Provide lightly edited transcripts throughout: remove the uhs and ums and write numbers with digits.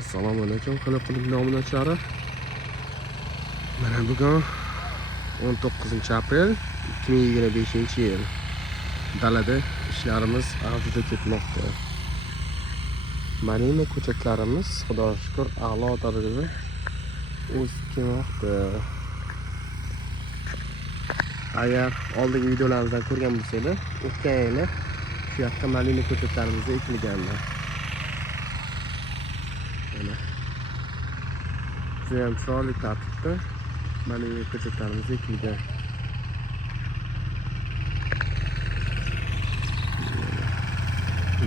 Assalomu alaykum, qanaqalik obunachilar. Mana bugun 19-aprel 2025-yil. Dalada ishlarimiz avjida ketmoqda. Mana ko'chatlarimiz Xudoga shukr a'lo darajada o'sib kelmoqda. Agar oldingi videolarimizdan ko'rgan bo'lsangiz, o'tgan yili shu yoqda malina ko'chatlarimiz ekilgandi. Judayam chiroyli tartibda malina ko'chatlarimiz ekilgan.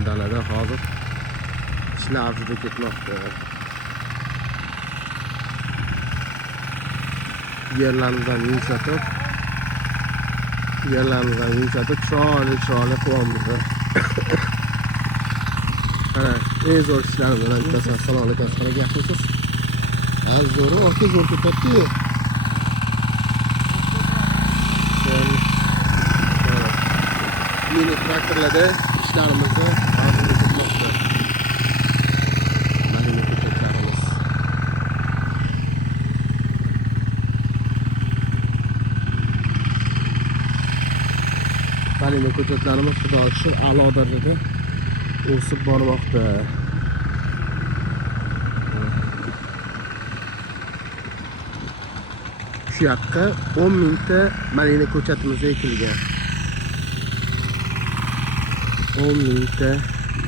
Dalada hozir ishlar avjida ketmoqda. Yerlarimizdan yumshatib, chiroyli qilyapmiz. Mana eng zo'r ishlarimiz bilan bittasi. Assalomu alaykum, qanaqa yaxshisiz? Zo'ri, orqa zo'r ketyapti. Mini traktorlarda ishlarimizni avjida ketmoqda. Malina ko'chatlarimiz. Malina ko'chatlarimiz Xudoga shukr a'lo darajada o'sib bormoqda. Shu yoqqa 10 mingta malina ko'chatimiz ekilgan. 10 mingta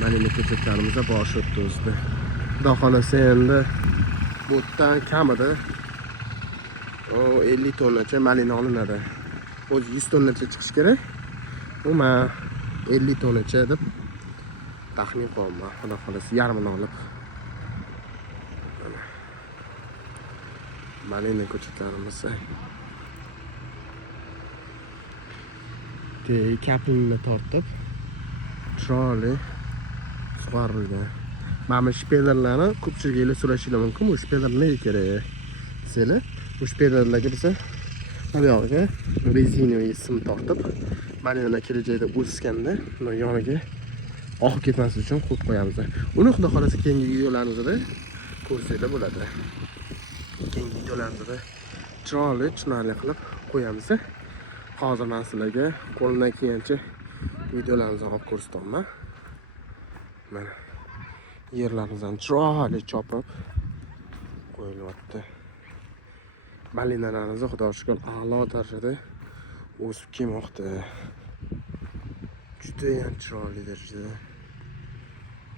malina ko'chatlarimizga bosh o'tdi. Xudo xolasa endi bu yerdan kamida 50 tonnacha malina olinadi. O'zi 100 tonnacha chiqish kerak. Bu men 50 tonnacha deb taxmin qilaman. Xudo xolasa yarmini olib. Malina ko'chatlarimiz kaplingni tortib chiroyli sug'orilgan. Mana shpeylerlarni ko'pchiliklar so'rashingiz mumkin. Bu shpeyler nega kerak? Sizlar bu shpeylerlarga biza oyog'iga rezinoviy sim tortib, malina kelajakda o'sganda yoniga oqib ketmasligi uchun qo'yib qo'yamiz. Uni xudo xolasa keyingi videolarimizda ko'rsanglar bo'ladi. Keyingi videolarimizda chiroyli tushunarli qilib qo'yamiz. Hozir men sizlarga qo'limdan kelgancha videolarimizni olib ko'rsataman. Mana yerlarimizdan chiroyli chopib qo'yilyapti. Malinalarimiz Xudoga shukr a'lo darajada o'sib kelmoqda. Juda ham chiroyli darajada.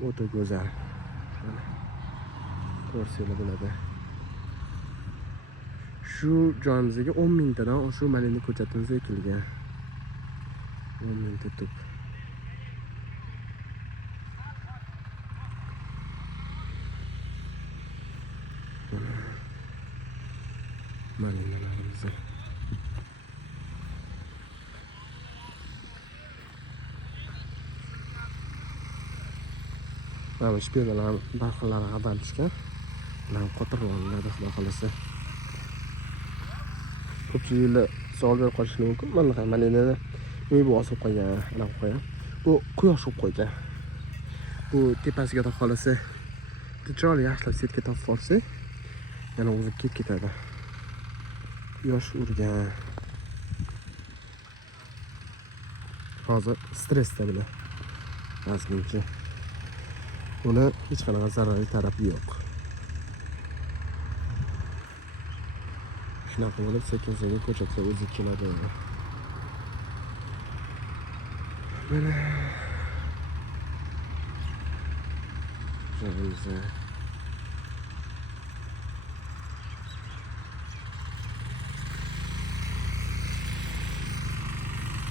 O'ta go'zal. Ko'rsanglar bo'ladi. Shu joyimizga 10 mingtadan shu malina ko'chatimiz ekilgan. 10 mingta tup. Malinalarimiz. Mana shpeylerlar barxanlari g'adal tushgan. Ular qotirlanadi xudo xolasa. Ko'pchiliklar savol berib qolishingiz mumkin. Mana malinani nima bu osib qo'ygan, ana qo'ygan. Bu quyosh urib qo'ygan. Bu tepasiga xudo xolasa chiroyli yaxshilab setka topib olsa, yana o'zib ketadi. Quyosh urgan. Hozir stressda bilan. Azmincha. Uni hech qanaqa zararli tarafi yo'q. Shunaqa bo'lib sekin-sekin ko'chatga o'zi keladi. Mana joyimiz.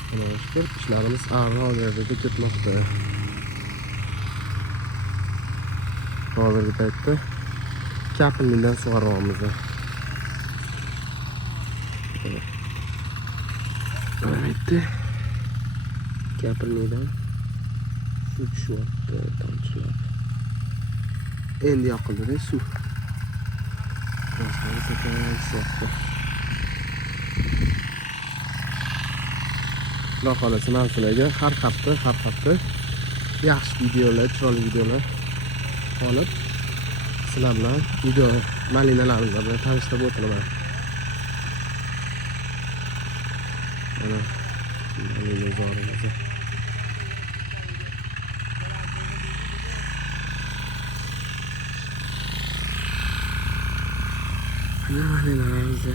Mana shu ishlarimiz a'lo darajada ketmoqda. Hozirgi paytda kaplingdan sug'oryapmiz. Mana bitta kaplingdan suv tushyapti, tomchilab. Endi yoqildi suv. Boshqacha sekin-sekin. Xudo xolasa men sizlarga har hafta yaxshi videolar, chiroyli videolar olib sizlar bilan video malinalarimiz bilan tanishtirib o'tiraman. Mana malina zorimiz. Mana malinalarimiz.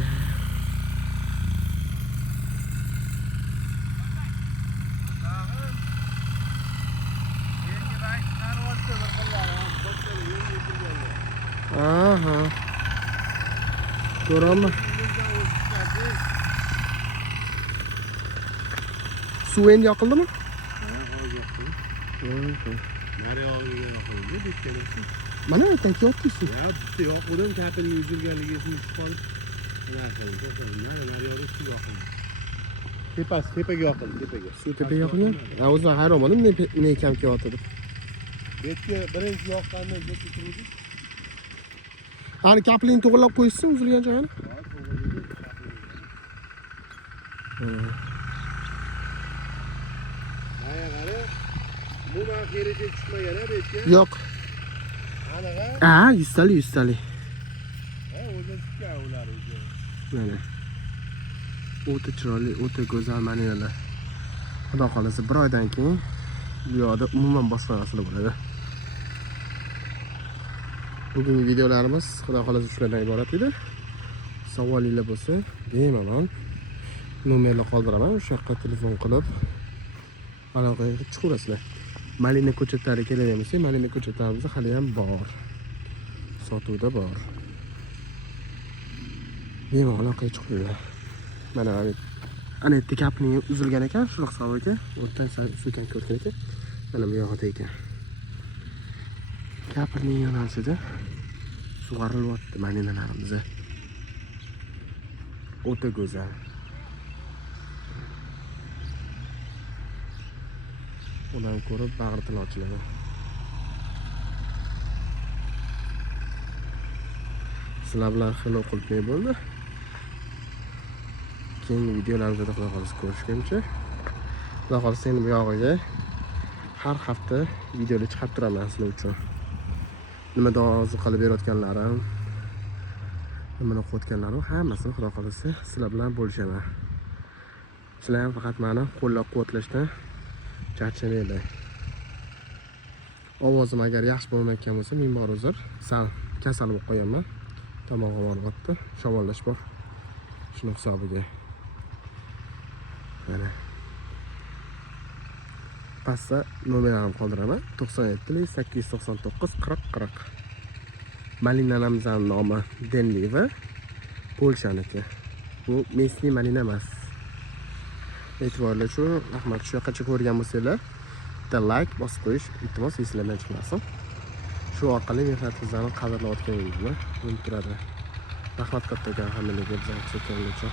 Aha. Ko'rami? Suv endi yoqildimi? Mana aytgan yo'qki suv. Ya, bitta yo'qdan kapilning uzilganligi esimga tushib qolib. Nari yorib suv yoqildi. Tepaga yoqildi, tepaga. Suv tepaga yoqilgan? Ha, o'zim hayron bo'ldim, ne kam kelyapti deb. Betga birinchi yoqqandan ketib turdi. Ani kaplingni to'g'rilab qo'yishsin uzilgan joyini. Qara. Umuman keriga chiqmagan a betga. Yo'q. Anaqa? Ha, 100 talik. Ha, o'zim chiqqan ular o'zi. Mana. O'ta chiroyli, o'ta go'zal maninalar. Xudo xolasa bir oydan keyin bu yoqda umuman boshqa narsalar bo'ladi. Bugungi videolarimiz xudo xolasa shulardan iborat edi. Savolinglar bo'lsa, bemalol nomerni qoldiraman. O'sha yoqqa telefon qilib aloqaga chiqaverasizlar. Malina ko'chatlari keladigan bo'lsa, malina ko'chatlarimiz hali ham bor. Sotuvda bor. Bemalol aloqaga chiqinglar. Mana ana yerda kapning uzilgan ekan, shuroq savoga, o'tdan sukan ko'rgan ekan. Mana bu yoqda ekan. Kapning yo'nalishida sug'orilyapti malinalarimiz. O'ta go'zal. Udan ko'rib bag'ri til ochiladi. Sizlar bilan xilo qilib bo'ldi. Keyingi videolarimizda xudo xolasa ko'rishguncha. Xudo xolasa endi bu yog'iga har hafta videolar chiqarib turaman sizlar uchun. Nimada orzu qilib berayotganlarim, nimani o'qiyotganlarim hammasini xudo xolasa sizlar bilan bo'lishaman. Sizlar ham faqat meni qo'llab-quvvatlashdan charchamanglar. Ovozim agar yaxshi bo'lmayotgan bo'lsa, men bor uzr, sal kasal bo'lib qo'yaman. Tomog'im og'riyapti, shamollash bor. Shuni hisobiga. Mana. Pastda nomerlarimni qoldiraman. 97 899 40 40. Malinalarimizning nomi Denliva, Polshaniki. Bu mesli malina emas. E'tiborli shu, rahmat. Shu yoqqacha ko'rgan bo'lsanglar, bitta like bosib qo'yish iltimos esingizdan chiqmasin. Shu orqali mehnatingizni qadrlayotganingizni bilib turadi. Rahmat katta ekan hammaga bizga ko'rsatganingiz uchun.